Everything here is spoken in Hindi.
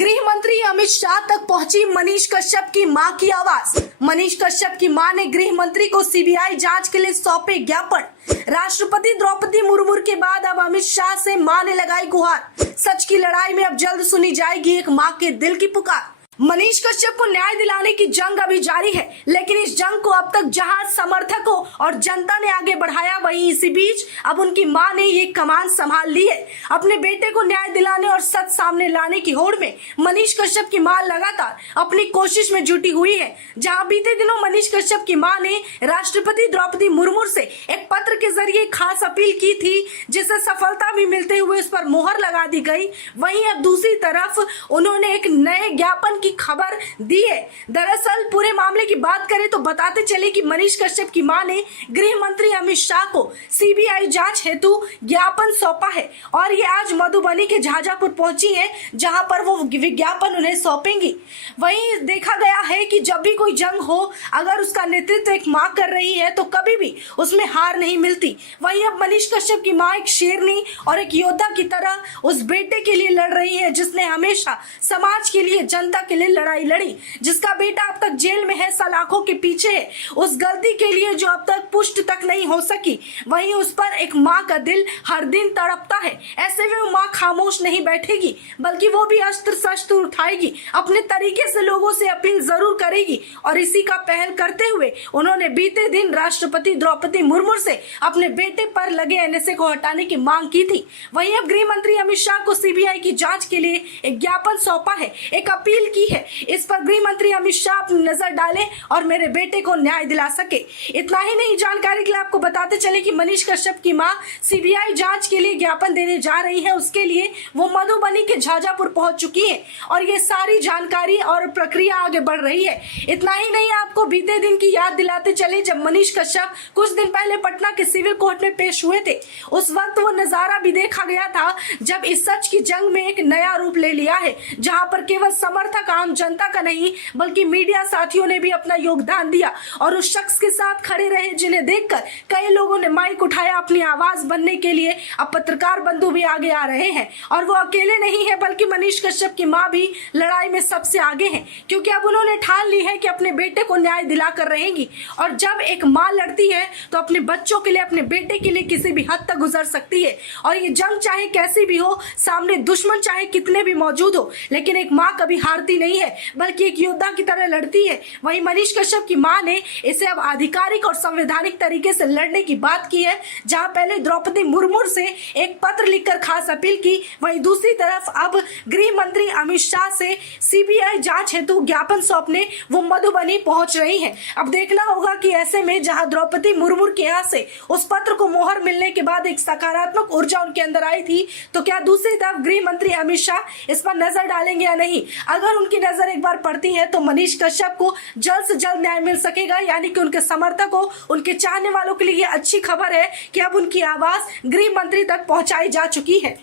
गृह मंत्री अमित शाह तक पहुंची मनीष कश्यप की मां की आवाज। मनीष कश्यप की मां ने गृह मंत्री को सीबीआई जांच के लिए सौंपे ज्ञापन। राष्ट्रपति द्रौपदी मुर्मू के बाद अब अमित शाह से मां ने लगाई गुहार। सच की लड़ाई में अब जल्द सुनी जाएगी एक मां के दिल की पुकार। मनीष कश्यप को न्याय दिलाने की जंग अभी जारी है, लेकिन इस जंग को अब तक जहां समर्थकों और जनता ने आगे बढ़ाया, वहीं इसी बीच अब उनकी मां ने ये कमान संभाल ली है। अपने बेटे को न्याय दिलाने और सच सामने लाने की होड़ में मनीष कश्यप की मां लगातार अपनी कोशिश में जुटी हुई है। जहां बीते दिनों मनीष कश्यप की मां ने राष्ट्रपति द्रौपदी मुर्मू से एक पत्र के जरिए खास अपील की थी, जिसे सफलता भी मिलते हुए उस पर मोहर लगा दी गई। वहीं अब दूसरी तरफ उन्होंने एक नए ज्ञापन की खबर दी है। दरअसल पूरे मामले की बात करें तो बताते चले कि मनीष कश्यप की मां ने गृह मंत्री अमित शाह को सीबीआई जांच हेतु ज्ञापन सौंपा है और ये आज मधुबनी के झाझापुर पहुंची है, जहां पर वो विज्ञापन उन्हें सौंपेंगी। वहीं देखा गया है कि जब भी कोई जंग हो, अगर उसका नेतृत्व एक मां कर रही है तो कभी भी उसमें हार नहीं मिलती। वहीं अब मनीष कश्यप की मां एक शेरनी और एक योद्धा की तरह उस बेटे के लिए लड़ रही है, जिसने हमेशा समाज के लिए, जनता के लिए लड़ाई लड़ी, जिसका बेटा अब तक जेल में है, सलाखों के पीछे है, उस गलती के लिए जो अब तक पुष्ट तक नहीं हो सकी। वहीं उस पर एक मां का दिल हर दिन तड़पता है। ऐसे में वो मां खामोश नहीं बैठेगी, बल्कि वो भी अस्त्र शस्त्र उठाएगी, अपने तरीके से लोगों से अपील जरूर करेगी। और इसी का पहल करते हुए उन्होंने बीते दिन राष्ट्रपति द्रौपदी मुर्मू से अपने बेटे पर लगे एनएसए को हटाने की मांग की थी। वहीं अब गृह मंत्री अमित शाह को सीबीआई की जांच के लिए एक ज्ञापन सौंपा है, एक अपील की है। इस पर गृह मंत्री अमित शाह अपनी नजर डालें और मेरे बेटे को न्याय दिला सके। इतना ही नहीं, जानकारी के लिए आपको बताते चले कि मनीष कश्यप की मां सीबीआई जांच के लिए ज्ञापन देने जा रही है। उसके लिए वो मधुबनी के झाझापुर पहुंच चुकी है और ये सारी जानकारी और प्रक्रिया आगे बढ़ रही है। इतना ही नहीं, आपको बीते दिन की याद दिलाते चले जब मनीष कश्यप कुछ दिन पहले पटना के सिविल कोर्ट में पेश हुए थे। उस वक्त वो नजारा भी देखा गया था जब इस सच की जंग में एक नया रूप ले लिया है, जहां पर केवल समर्थक, आम जनता का नहीं बल्कि मीडिया साथियों ने भी अपना योगदान दिया और उस शख्स के साथ खड़े रहे जिन्हें देखकर कई लोगों ने माइक उठाया अपनी आवाज बनने के लिए। अब पत्रकार बंधु भी आगे आ रहे हैं और वो अकेले नहीं है, बल्कि मनीष कश्यप की मां भी लड़ाई में सबसे आगे है, क्योंकि अब उन्होंने ठान ली है कि अपने बेटे को न्याय दिलाकर रहेंगी। और जब एक मां लड़ती है तो अपने बच्चों के लिए, अपने बेटे के लिए किसी भी हद तक गुजर सकती है। और ये जंग चाहे कैसी भी हो, सामने दुश्मन चाहे कितने भी मौजूद हो, लेकिन एक मां कभी हारती नहीं है, बल्कि एक योद्धा की तरह लड़ती है। वहीं मनीष कश्यप की मां ने इसे अब आधिकारिक और संवैधानिक तरीके से लड़ने की बात की है, जहां पहले द्रौपदी मुर्मू से एक पत्र लिखकर खास अपील की, वहीं दूसरी तरफ अब गृह मंत्री अमित शाह से सीबीआई जांच हेतु ज्ञापन सौंपने वो मधुबनी पहुंच रही है। अब देखना होगा कि ऐसे में जहां द्रौपदी मुर्मू के यहाँ से उस पत्र को मोहर मिलने के बाद एक सकारात्मक ऊर्जा उनके अंदर आई थी, तो क्या दूसरी तरफ गृह मंत्री अमित शाह इस पर नजर डालेंगे या नहीं? अगर उनकी नजर एक बार पड़ती है तो मनीष कश्यप को जल्द से जल्द न्याय मिल सकेगा, यानी कि उनके समर्थकों, उनके चाहने वालों के लिए ये अच्छी खबर है कि अब उनकी आवाज गृह मंत्री तक पहुंचाई जा चुकी है।